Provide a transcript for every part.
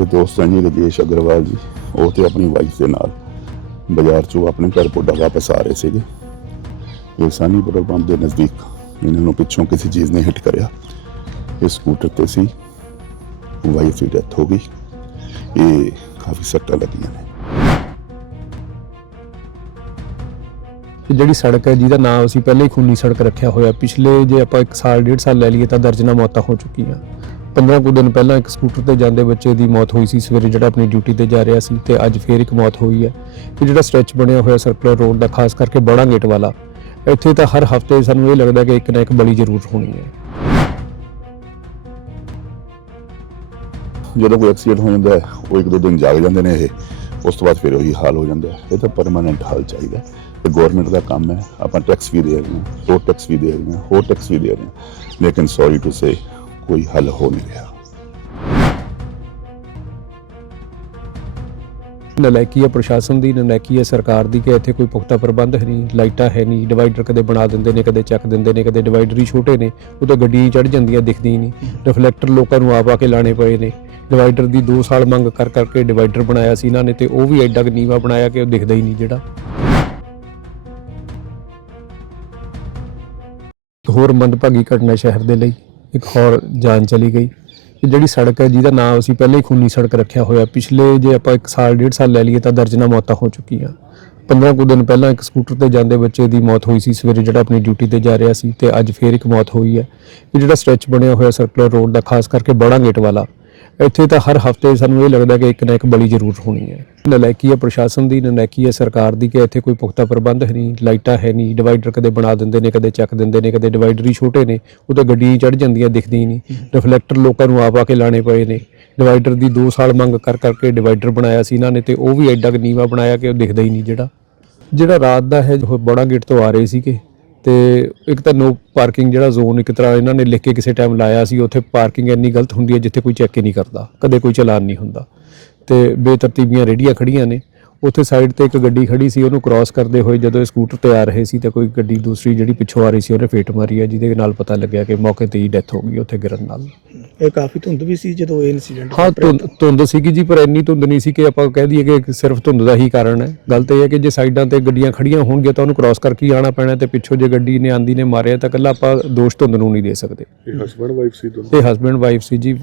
ਸਾਡੇ ਦੋਸਤ ਹਨ ਜੀ, ਰਜੇਸ਼ ਅਗਰਵਾਲ ਜੀ, ਉਹ ਤੇ ਆਪਣੀ ਵਾਈਫ ਦੇ ਨਾਲ ਬਾਜ਼ਾਰ ਚੋਂ ਆਪਣੇ ਘਰ ਪੁੱਡਾ ਵਾਪਸ ਆ ਰਹੇ ਸੀਗੇ। ਇਹ ਸਾਨੀ ਪੈਟਰੋਲ ਪੰਪ ਦੇ ਨਜ਼ਦੀਕ ਇਹਨਾਂ ਨੂੰ ਪਿੱਛੋਂ ਕਿਸੇ ਚੀਜ਼ ਨੇ ਹਿੱਟ ਕਰਿਆ। ਇਹ ਸਕੂਟਰ ਤੇ ਸੀ ਵਾਈਫ ਦੀ ਡੈਥ ਹੋ ਗਈ। ਇਹ ਕਾਫੀ ਸੱਟਾਂ ਲੱਗੀਆਂ ਨੇ। ਇਹ ਜਿਹੜੀ ਸੜਕ ਹੈ, ਜਿਹਦਾ ਨਾਮ ਅਸੀਂ ਪਹਿਲੇ ਹੀ ਖੂਨੀ ਸੜਕ ਰੱਖਿਆ ਹੋਇਆ, ਪਿਛਲੇ ਜੇ ਆਪਾਂ 1 ਸਾਲ, ਡੇਢ ਸਾਲ ਲੈ ਲਈਏ, ਤਾਂ ਦਰਜਨਾਂ ਮੌਤਾਂ ਹੋ ਚੁੱਕੀਆਂ। 15 ਕੁ ਦਿਨ ਪਹਿਲਾਂ ਇੱਕ ਸਕੂਟਰ ਤੇ ਜਾਂਦੇ ਬੱਚੇ ਦੀ ਮੌਤ ਹੋਈ ਸੀ, ਸਵੇਰੇ ਜਿਹੜਾ ਆਪਣੀ ਡਿਊਟੀ ਤੇ ਜਾ ਰਿਹਾ ਸੀ ਤੇ ਅੱਜ ਫੇਰ ਇੱਕ ਮੌਤ ਹੋਈ ਹੈ ਇਹ ਜਿਹੜਾ ਸਟ੍ਰੈਚ ਬਣਿਆ ਹੋਇਆ ਸਰਕੂਲਰ ਰੋਡ ਦਾ, ਖਾਸ ਕਰਕੇ ਬੜਾ ਗੇਟ ਵਾਲਾ, ਇੱਥੇ ਤਾਂ ਹਰ ਹਫ਼ਤੇ ਸਾਨੂੰ ਇਹ ਲੱਗਦਾ ਕਿ ਇੱਕ ਨਾ ਇੱਕ ਬਲੀ ਜ਼ਰੂਰ ਹੋਣੀ ਹੈ। ਜਦੋਂ ਕੋਈ ਐਕਸੀਡੈਂਟ ਹੋ ਜਾਂਦਾ ਹੈ, ਉਹ ਇੱਕ ਦੋ ਦਿਨ ਜਾਗ ਜਾਂਦੇ ਨੇ ਇਹ, ਉਸ ਤੋਂ ਬਾਅਦ ਫਿਰ ਉਹੀ ਹਾਲ ਹੋ ਜਾਂਦਾ ਹੈ। ਇਹ ਤਾਂ ਪਰਮਾਨੈਂਟ ਹਾਲ ਚਾਹੀਦਾ ਹੈ। ਗਵਰਨਮੈਂਟ ਦਾ ਕੰਮ ਹੈ, ਆਪਾਂ ਟੈਕਸ ਵੀ ਦੇ ਰਹੇ ਹਾਂ ਰੋਡ ਟੈਕਸ ਵੀ ਦੇ ਰਹੇ ਹਾਂ, ਹੋਰ ਟੈਕਸ ਵੀ ਦੇ ਰਹੇ ਹਾਂ। ਲੇਕਿਨ ਸੌਰੀ ਟੂ ਸੇ ਕੋਈ ਹੱਲ ਹੋ ਨਹੀਂ ਰਿਹਾ। ਨਲਾਇਕੀ ਹੈ ਪ੍ਰਸ਼ਾਸਨ ਦੀ, ਨਲਾਇਕੀ ਹੈ ਸਰਕਾਰ ਦੀ ਕਿ ਇੱਥੇ ਕੋਈ ਪੁਖਤਾ ਪ੍ਰਬੰਧ ਹੈ ਨਹੀਂ, ਲਾਈਟਾਂ ਹੈ ਨਹੀਂ, ਡਿਵਾਈਡਰ ਕਦੇ ਬਣਾ ਦਿੰਦੇ ਨੇ, ਕਦੇ ਚੱਕ ਦਿੰਦੇ ਨੇ, ਕਦੇ ਡਿਵਾਈਡਰ ਹੀ ਛੋਟੇ ਨੇ, ਉਹ ਤਾਂ ਗੱਡੀ ਚੜ ਜਾਂਦੀਆਂ, ਦਿਖਦੀ ਨਹੀਂ। ਰਿਫਲੈਕਟਰ ਲੋਕਾਂ ਨੂੰ ਆਪ ਆ ਕੇ ਲਾਣੇ ਪਏ ਨੇ। ਡਿਵਾਈਡਰ ਦੀ 2 ਸਾਲ ਮੰਗ ਕਰ ਕਰਕੇ ਡਿਵਾਈਡਰ ਬਣਾਇਆ ਸੀ ਇਹਨਾਂ ਨੇ ਤੇ ਉਹ ਵੀ ਐਡਾ ਕੁ ਬਣਾਇਆ ਕਿ ਉਹ ਦਿਖਦਾ ਹੀ ਨਹੀਂ ਜਿਹੜਾ। ਹੋਰ ਮੰਦਭਾਗੀ ਘਟਨਾ ਸ਼ਹਿਰ ਦੇ ਲਈ। ਇੱਕ ਹੋਰ ਜਾਨ ਚਲੀ ਗਈ ਇਹ ਜਿਹੜੀ ਸੜਕ ਹੈ, ਜਿਹਦਾ ਨਾਮ ਅਸੀਂ ਪਹਿਲੇ ਹੀ ਖੂਨੀ ਸੜਕ ਰੱਖਿਆ ਹੋਇਆ, ਪਿਛਲੇ ਜੇ ਆਪਾਂ 1 ਸਾਲ, ਡੇਢ ਸਾਲ ਲੈ ਲਈਏ ਤਾਂ ਦਰਜਨਾਂ ਮੌਤਾਂ ਹੋ ਚੁੱਕੀਆਂ। 15 ਕੁ ਦਿਨ ਪਹਿਲਾਂ ਇੱਕ ਸਕੂਟਰ ਤੇ ਜਾਂਦੇ ਬੱਚੇ ਦੀ ਮੌਤ ਹੋਈ ਸੀ, ਸਵੇਰੇ ਜਿਹੜਾ ਆਪਣੀ ਡਿਊਟੀ ਤੇ ਜਾ ਰਿਹਾ ਸੀ ਤੇ ਅੱਜ ਫੇਰ ਇੱਕ ਮੌਤ ਹੋਈ ਹੈ। ਇਹ ਜਿਹੜਾ ਸਟ੍ਰੈਚ ਬਣਿਆ ਹੋਇਆ ਸਰਕੂਲਰ ਰੋਡ ਦਾ, ਖਾਸ ਕਰਕੇ ਬੜਾ ਗੇਟ ਵਾਲਾ ਇੱਥੇ ਤਾਂ ਹਰ ਹਫ਼ਤੇ ਸਾਨੂੰ ਇਹ ਲੱਗਦਾ ਕਿ ਇੱਕ ਨਾ ਇੱਕ ਬਲੀ ਜ਼ਰੂਰ ਹੋਣੀ ਹੈ। ਨਲਾਇਕੀ ਹੈ ਪ੍ਰਸ਼ਾਸਨ ਦੀ, ਨਲਾਇਕੀ ਹੈ ਸਰਕਾਰ ਦੀ ਕਿ ਇੱਥੇ ਕੋਈ ਪੁਖਤਾ ਪ੍ਰਬੰਧ ਹੈ ਨਹੀਂ, ਲਾਈਟਾਂ ਹੈ ਨਹੀਂ, ਡਿਵਾਈਡਰ ਕਦੇ ਬਣਾ ਦਿੰਦੇ ਨੇ, ਕਦੇ ਚੱਕ ਦਿੰਦੇ ਨੇ, ਕਦੇ ਡਿਵਾਈਡਰ ਹੀ ਛੋਟੇ ਨੇ, ਉਹ ਤਾਂ ਗੱਡੀ ਚੜ ਜਾਂਦੀਆਂ ਦਿਖਦੀ ਹੀ ਨਹੀਂ। ਰਿਫਲੈਕਟਰ ਲੋਕਾਂ ਨੂੰ ਆਪ ਆ ਕੇ ਲਾਣੇ ਪਏ ਨੇ। ਡਿਵਾਈਡਰ ਦੀ 2 ਸਾਲ ਮੰਗ ਕਰ ਕਰਕੇ ਡਿਵਾਈਡਰ ਬਣਾਇਆ ਸੀ ਇਹਨਾਂ ਨੇ ਤੇ ਉਹ ਵੀ ਐਡਾ ਕੁ ਨੀਵਾ ਬਣਾਇਆ ਕਿ ਉਹ ਦਿਖਦਾ ਹੀ ਨਹੀਂ ਜਿਹੜਾ। ਜਿਹੜਾ ਰਾਤ ਦਾ ਹੈ, ਉਹ ਬੜਾ ਗੇਟ ਤੋਂ ਆ ਰਹੇ ਸੀਗੇ। ਤੇ ਇੱਕ ਤਾਂ ਨੋ ਪਾਰਕਿੰਗ ਜਿਹੜਾ ਜ਼ੋਨ ਇੱਕ ਤਰ੍ਹਾਂ ਇਹਨਾਂ ਨੇ ਲਿਖ ਕੇ ਕਿਸੇ ਟਾਈਮ ਲਾਇਆ ਸੀ, ਉੱਥੇ ਪਾਰਕਿੰਗ ਇੰਨੀ ਗਲਤ ਹੁੰਦੀ ਹੈ ਜਿੱਥੇ ਕੋਈ ਚੈੱਕ ਹੀ ਨਹੀਂ ਕਰਦਾ, ਕਦੇ ਕੋਈ ਚਲਾਨ ਨਹੀਂ ਹੁੰਦਾ। ਤੇ ਬੇਤਰਤੀਬੀਆਂ ਰੇੜੀਆਂ ਖੜੀਆਂ ਨੇ, ਉੱਥੇ ਸਾਈਡ ਤੇ ਇੱਕ ਗੱਡੀ ਖੜੀ ਸੀ, ਉਹਨੂੰ ਕ੍ਰਾਸ ਕਰਦੇ ਹੋਏ ਜਦੋਂ ਇਹ ਸਕੂਟਰ ਤੇ ਆ ਰਹੇ ਸੀ ਤਾਂ ਕੋਈ ਗੱਡੀ ਦੂਸਰੀ ਜਿਹੜੀ ਪਿੱਛੋਂ ਆ ਰਹੀ ਸੀ, ਉਹਨੇ ਫੇਟ ਮਾਰੀ ਹੈ, ਜਿਹਦੇ ਨਾਲ ਪਤਾ ਲੱਗਿਆ ਕਿ ਮੌਕੇ ਤੇ ਹੀ ਡੈਥ ਹੋ ਗਈ, ਉੱਥੇ ਗਿਰਨ ਨਾਲ। ਇਹ ਕਾਫੀ ਧੁੰਦ ਵੀ ਸੀ ਜਦੋਂ ਇਹ ਇਨਸੀਡੈਂਟ ਹਾਂ ਧੁੰਦ ਧੁੰਦ ਸੀਗੀ ਜੀ ਪਰ ਇੰਨੀ ਧੁੰਦ ਨਹੀਂ ਸੀ ਕਿ ਆਪਾਂ ਕਹਿ ਦਈਏ ਕਿ ਸਿਰਫ ਧੁੰਦ ਦਾ ਹੀ ਕਾਰਨ ਹੈ। ਗੱਲ ਤਾਂ ਇਹ ਹੈ ਕਿ ਜੇ ਸਾਈਡਾਂ ਤੇ ਗੱਡੀਆਂ ਖੜੀਆਂ ਹੋਣਗੀਆਂ ਤਾਂ ਉਹਨੂੰ ਕ੍ਰਾਸ ਕਰਕੇ ਹੀ ਆਉਣਾ ਪੈਣਾ ਤੇ ਪਿੱਛੋਂ ਜੇ ਗੱਡੀ ਨੇ ਆਂਦੀ ਨੇ ਮਾਰਿਆ ਤਾਂ ਕੱਲਾ ਆਪਾਂ ਦੋਸ਼ ਧੁੰਦ ਨੂੰ ਨਹੀਂ ਦੇ ਸਕਦੇ। ਇਹ ਹਸਬੰਡ ਵਾਈਫ ਸੀ ਦੋਨੋਂ? ਇਹ ਹਸਬੈਂਡ ਵਾਈਫ ਸੀ ਜੀ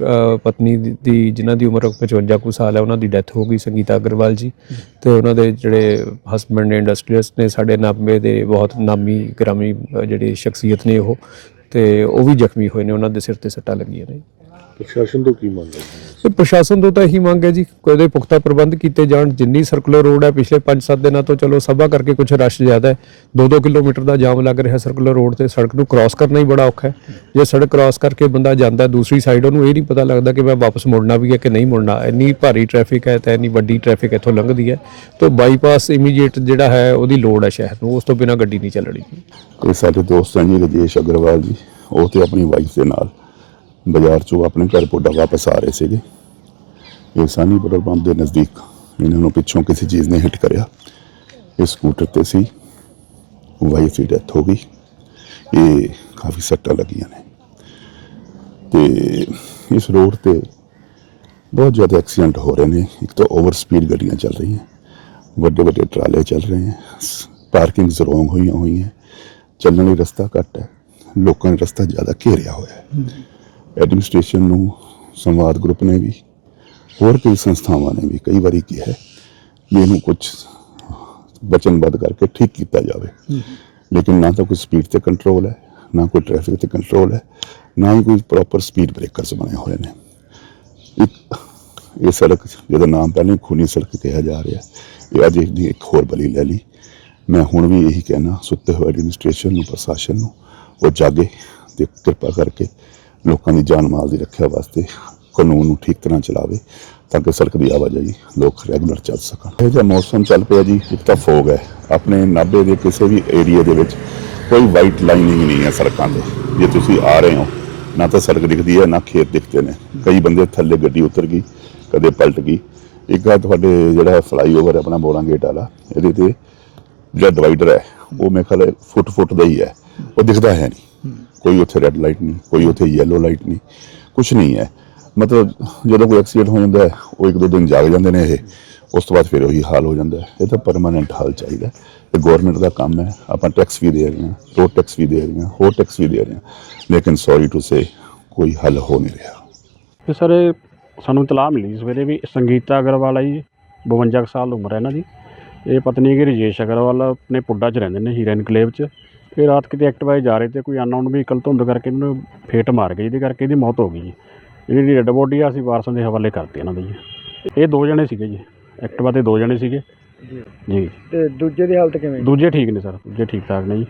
ਪਤਨੀ ਦੀ- ਜਿਨ੍ਹਾਂ ਦੀ ਉਮਰ 55 ਕੁ ਸਾਲ ਹੈ ਉਹਨਾਂ ਦੀ ਡੈਥ ਹੋ ਗਈ ਸੰਗੀਤਾ ਅਗਰਵਾਲ ਜੀ। ਤੇ ਉਹਨਾਂ ਦੇ ਜਿਹੜੇ ਹਸਬੈਂਡ ਨੇ ਇੰਡਸਟਰੀਅਲਿਸਟ ਨੇ ਸਾਡੇ ਨਾਮੇ ਦੇ ਬਹੁਤ ਨਾਮੀ ਗ੍ਰਾਮੀ ਜਿਹੜੀ ਸ਼ਖਸੀਅਤ ਨੇ ਉਹ। ਤੇ ਉਹ ਵੀ ਜ਼ਖਮੀ ਹੋਏ ਨੇ ਉਹਨਾਂ ਦੇ ਸਿਰ ਤੇ ਸੱਟਾਂ ਲੱਗੀਆਂ ਨੇ। ਪ੍ਰਸ਼ਾਸਨ ਤੋਂ ਕੀ ਮੰਗ ਹੈ? ਤੇ ਪ੍ਰਸ਼ਾਸਨ ਤੋਂ ਤਾਂ ਇਹੀ ਮੰਗ ਹੈ ਜੀ ਕੋਈ ਪੁਖਤਾ ਪ੍ਰਬੰਧ ਕੀਤੇ ਜਾਣ। ਜਿੰਨੀ ਸਰਕੂਲਰ ਰੋਡ ਹੈ ਪਿਛਲੇ 5-7 ਦਿਨਾਂ ਤੋਂ ਚਲੋ ਸਭਾ ਕਰਕੇ ਕੁਝ ਰਸ਼ ਜ਼ਿਆਦਾ ਹੈ। 2-2 ਕਿਲੋਮੀਟਰ ਦਾ ਜਾਮ ਲੱਗ ਰਿਹਾ ਸਰਕੂਲਰ ਰੋਡ ਤੇ। ਸੜਕ ਨੂੰ ਕ੍ਰਾਸ ਕਰਨਾ ਹੀ ਬੜਾ ਔਖਾ ਹੈ। ਜੇ ਸੜਕ ਕ੍ਰਾਸ ਕਰਕੇ ਬੰਦਾ ਜਾਂਦਾ ਹੈ ਦੂਸਰੀ ਸਾਈਡ ਉਹਨੂੰ ਇਹ ਨਹੀਂ ਪਤਾ ਲੱਗਦਾ ਕਿ ਮੈਂ ਵਾਪਸ ਮੁੜਨਾ ਵੀ ਹੈ ਕਿ ਨਹੀਂ ਮੁੜਨਾ। ਇੰਨੀ ਭਾਰੀ ਟ੍ਰੈਫਿਕ ਹੈ ਤੇ ਇੰਨੀ ਵੱਡੀ ਟ੍ਰੈਫਿਕ ਇੱਥੋਂ ਲੰਘਦੀ ਹੈ। ਤਾਂ ਬਾਈਪਾਸ ਇਮੀਡੀਏਟ ਜਿਹੜਾ ਹੈ ਉਹਦੀ ਲੋੜ ਹੈ ਸ਼ਹਿਰ ਨੂੰ। ਉਸ ਤੋਂ ਬਿਨਾ ਗੱਡੀ ਨਹੀਂ ਚੱਲਣੀ। ਇਹ ਸਾਡੇ ਦੋਸਤ ਹਨ ਜੀ ਰਜੇਸ਼ ਅਗਰਵਾਲ ਜੀ ਉਹ ਤੇ ਆਪਣੀ ਵਾਈਫ ਦੇ ਨਾਲ। ਬਾਜ਼ਾਰ ਚੋਂ ਆਪਣੇ ਘਰ ਪੁੱਡਾ ਵਾਪਸ ਆ ਰਹੇ ਸੀਗੇ। ਇਹ ਸਾਨੀ ਪੈਟਰੋਲ ਪੰਪ ਦੇ ਨਜ਼ਦੀਕ ਇਹਨਾਂ ਨੂੰ ਪਿੱਛੋਂ ਕਿਸੇ ਚੀਜ਼ ਨੇ ਹਿੱਟ ਕਰਿਆ। ਇਹ ਸਕੂਟਰ ਤੇ ਸੀ। ਵਾਈਫ ਦੀ ਡੈਥ ਹੋ ਗਈ। ਇਹ ਕਾਫੀ ਸੱਟਾਂ ਲੱਗੀਆਂ ਨੇ। ਤੇ ਇਸ ਰੋਡ ਤੇ ਬਹੁਤ ਜ਼ਿਆਦਾ ਐਕਸੀਡੈਂਟ ਹੋ ਰਹੇ ਨੇ। ਇੱਕ ਤਾਂ ਓਵਰ ਸਪੀਡ ਗੱਡੀਆਂ ਚੱਲ ਰਹੀਆਂ। ਵੱਡੇ ਵੱਡੇ ਟਰਾਲੇ ਚੱਲ ਰਹੇ ਹੈ ਪਾਰਕਿੰਗ ਜ਼ਰੋਂਗ ਹੋਈਆਂ ਹੋਈਆਂ। ਚੱਲਣ ਲਈ ਰਸਤਾ ਘੱਟ ਹੈ। ਲੋਕਾਂ ਨੇ ਰਸਤਾ ਜ਼ਿਆਦਾ ਘੇਰਿਆ ਹੋਇਆ ਹੈ। ਐਡਮਿਨਿਸਟ੍ਰੇਸ਼ਨ ਨੂੰ ਸੰਵਾਦ ਗਰੁੱਪ ਨੇ ਵੀ ਹੋਰ ਕਈ ਸੰਸਥਾਵਾਂ ਨੇ ਵੀ ਕਈ ਵਾਰੀ ਕਿਹਾ ਹੈ ਵੀ ਇਹਨੂੰ ਕੁਝ ਵਚਨਬੱਧ ਕਰਕੇ ਠੀਕ ਕੀਤਾ ਜਾਵੇ। ਲੇਕਿਨ ਨਾ ਤਾਂ ਕੋਈ ਸਪੀਡ ਤੇ ਕੰਟਰੋਲ ਹੈ ਨਾ ਕੋਈ ਟ੍ਰੈਫਿਕ ਤੇ ਕੰਟਰੋਲ ਹੈ ਨਾ ਹੀ ਕੋਈ ਪ੍ਰੋਪਰ ਸਪੀਡ ਬ੍ਰੇਕਰਸ ਬਣੇ ਹੋਏ ਨੇ। ਇੱਕ ਇਹ ਸੜਕ ਜਿਹਦਾ ਨਾਮ ਪਹਿਲਾਂ ਖੂਨੀ ਸੜਕ ਕਿਹਾ ਜਾ ਰਿਹਾ ਇਹ ਅੱਜ ਦੀ ਇੱਕ ਹੋਰ ਬਲੀ ਲੈ ਲਈ। ਮੈਂ ਹੁਣ ਵੀ ਇਹੀ ਕਹਿਣਾ ਸੁੱਤੇ ਹੋਏ ਐਡਮਿਨਿਸਟ੍ਰੇਸ਼ਨ ਨੂੰ ਪ੍ਰਸ਼ਾਸਨ ਨੂੰ ਉਹ ਜਾਗੇ ਤੇ ਕਿਰਪਾ ਕਰਕੇ ਲੋਕਾਂ ਦੀ ਜਾਨ ਮਾਲ ਦੀ ਰੱਖਿਆ ਵਾਸਤੇ ਕਾਨੂੰਨ ਨੂੰ ਠੀਕ ਤਰ੍ਹਾਂ ਚਲਾਵੇ ਤਾਂ ਕਿ ਸੜਕ ਦੀ ਆਵਾਜਾਈ ਲੋਕ ਰੈਗੂਲਰ ਚੱਲ ਸਕਣ। ਇਹ ਜਿਹਾ ਮੌਸਮ ਚੱਲ ਪਿਆ ਜੀ, ਇੱਕ ਤਾਂ ਫੋਗ ਹੈ। ਆਪਣੇ ਨਾਭੇ ਦੇ ਕਿਸੇ ਵੀ ਏਰੀਆ ਦੇ ਵਿੱਚ ਕੋਈ ਵਾਈਟ ਲਾਈਨਿੰਗ ਨਹੀਂ ਹੈ ਸੜਕਾਂ ਤੇ ਜੇ ਤੁਸੀਂ ਆ ਰਹੇ ਹੋ, ਨਾ ਤਾਂ ਸੜਕ ਦਿਖਦੀ ਹੈ, ਨਾ ਖੇਤ ਦਿਖਦੇ ਨੇ। ਕਈ ਬੰਦੇ ਥੱਲੇ ਗੱਡੀ ਉਤਰ ਗਈ, ਕਦੇ ਪਲਟ ਗਈ। ਇੱਕ ਆ ਤੁਹਾਡੇ ਜਿਹੜਾ ਫਲਾਈਓਵਰ ਹੈ, ਆਪਣਾ ਬੋਲਾਂ ਗੇਟ ਵਾਲਾ, ਇਹਦੇ ਤੇ ਜਿਹੜਾ ਡਿਵਾਈਡਰ ਹੈ, ਉਹ ਮੇਰੇ ਖਿਆਲ ਫੁੱਟ ਫੁੱਟ ਦਾ ਹੀ ਹੈ। ਉਹ ਦਿਖਦਾ ਹੈ ਨਹੀਂ। ਕੋਈ ਉੱਥੇ ਰੈੱਡ ਲਾਈਟ ਨਹੀਂ, ਕੋਈ ਉੱਥੇ ਯੈਲੋ ਲਾਈਟ ਨਹੀਂ ਕੁਝ ਨਹੀਂ ਹੈ। ਮਤਲਬ ਜਦੋਂ ਕੋਈ ਐਕਸੀਡੈਂਟ ਹੋ ਜਾਂਦਾ ਹੈ, ਉਹ ਇੱਕ ਦੋ ਦਿਨ ਜਾਗ ਜਾਂਦੇ ਨੇ ਇਹ, ਉਸ ਤੋਂ ਬਾਅਦ ਫਿਰ ਉਹੀ ਹਾਲ ਹੋ ਜਾਂਦਾ ਹੈ। ਇਹ ਤਾਂ ਪਰਮਾਨੈਂਟ ਹਾਲ ਚਾਹੀਦਾ ਹੈ। ਇਹ ਗਵਰਨਮੈਂਟ ਦਾ ਕੰਮ ਹੈ, ਆਪਾਂ ਟੈਕਸ ਵੀ ਦੇ ਰਹੇ ਹਾਂ ਰੋਡ ਟੈਕਸ ਵੀ ਦੇ ਰਹੇ ਹਾਂ, ਹੋਰ ਟੈਕਸ ਵੀ ਦੇ ਰਹੇ ਹਾਂ। ਲੇਕਿਨ ਸੌਰੀ ਟੂ ਸੇ ਕੋਈ ਹੱਲ ਹੋ ਨਹੀਂ ਰਿਹਾ। ਤੇ ਸਰ ਸਾਨੂੰ ਇਤਲਾਹ ਮਿਲੀ ਸਵੇਰੇ ਵੀ ਸੰਗੀਤਾ ਅਗਰਵਾਲ ਆ ਜੀ 52 ਕੁ ਸਾਲ ਉਮਰ ਹੈ ਇਹਨਾਂ ਦੀ। ਇਹ ਪਤਨੀ ਹੈਗੀ ਰਜੇਸ਼ ਅਗਰਵਾਲ, ਆਪਣੇ ਪੁੱਡਾ 'ਚ ਰਹਿੰਦੇ ਨੇ, ਹੀਰਾ ਇਨਕਲੇਵ 'ਚ। ਇਹ ਰਾਤ ਕਿਤੇ ਐਕਟਿਵਾ ਜਾ ਰਹੇ ਤੇ ਕੋਈ ਅਨਨੋਨ ਵਹੀਕਲ ਧੁੰਦ ਕਰਕੇ ਇਹਨਾਂ ਨੂੰ ਫੇਟ ਮਾਰ ਗਈ ਜਿਹਦੇ ਕਰਕੇ ਇਹਦੀ ਮੌਤ ਹੋ ਗਈ ਜੀ। ਜਿਹੜੀ ਡੈੱਡ ਬੋਡੀ ਆ ਅਸੀਂ ਵਾਰਸਾਂ ਦੇ ਹਵਾਲੇ ਕਰਤੀ ਇਹਨਾਂ ਦੀ ਜੀ। ਇਹ ਦੋ ਜਣੇ ਸੀਗੇ ਜੀ ਐਕਟਿਵਾ ਤੇ ਦੋ ਜਣੇ ਸੀਗੇ। ਜੀ। ਤੇ ਦੂਜੇ ਦੀ ਹਾਲਤ ਕਿਵੇਂ ਦੂਜੇ ਠੀਕ ਨੇ ਸਰ ਦੂਜੇ ਠੀਕ ਠਾਕ ਨੇ ਜੀ।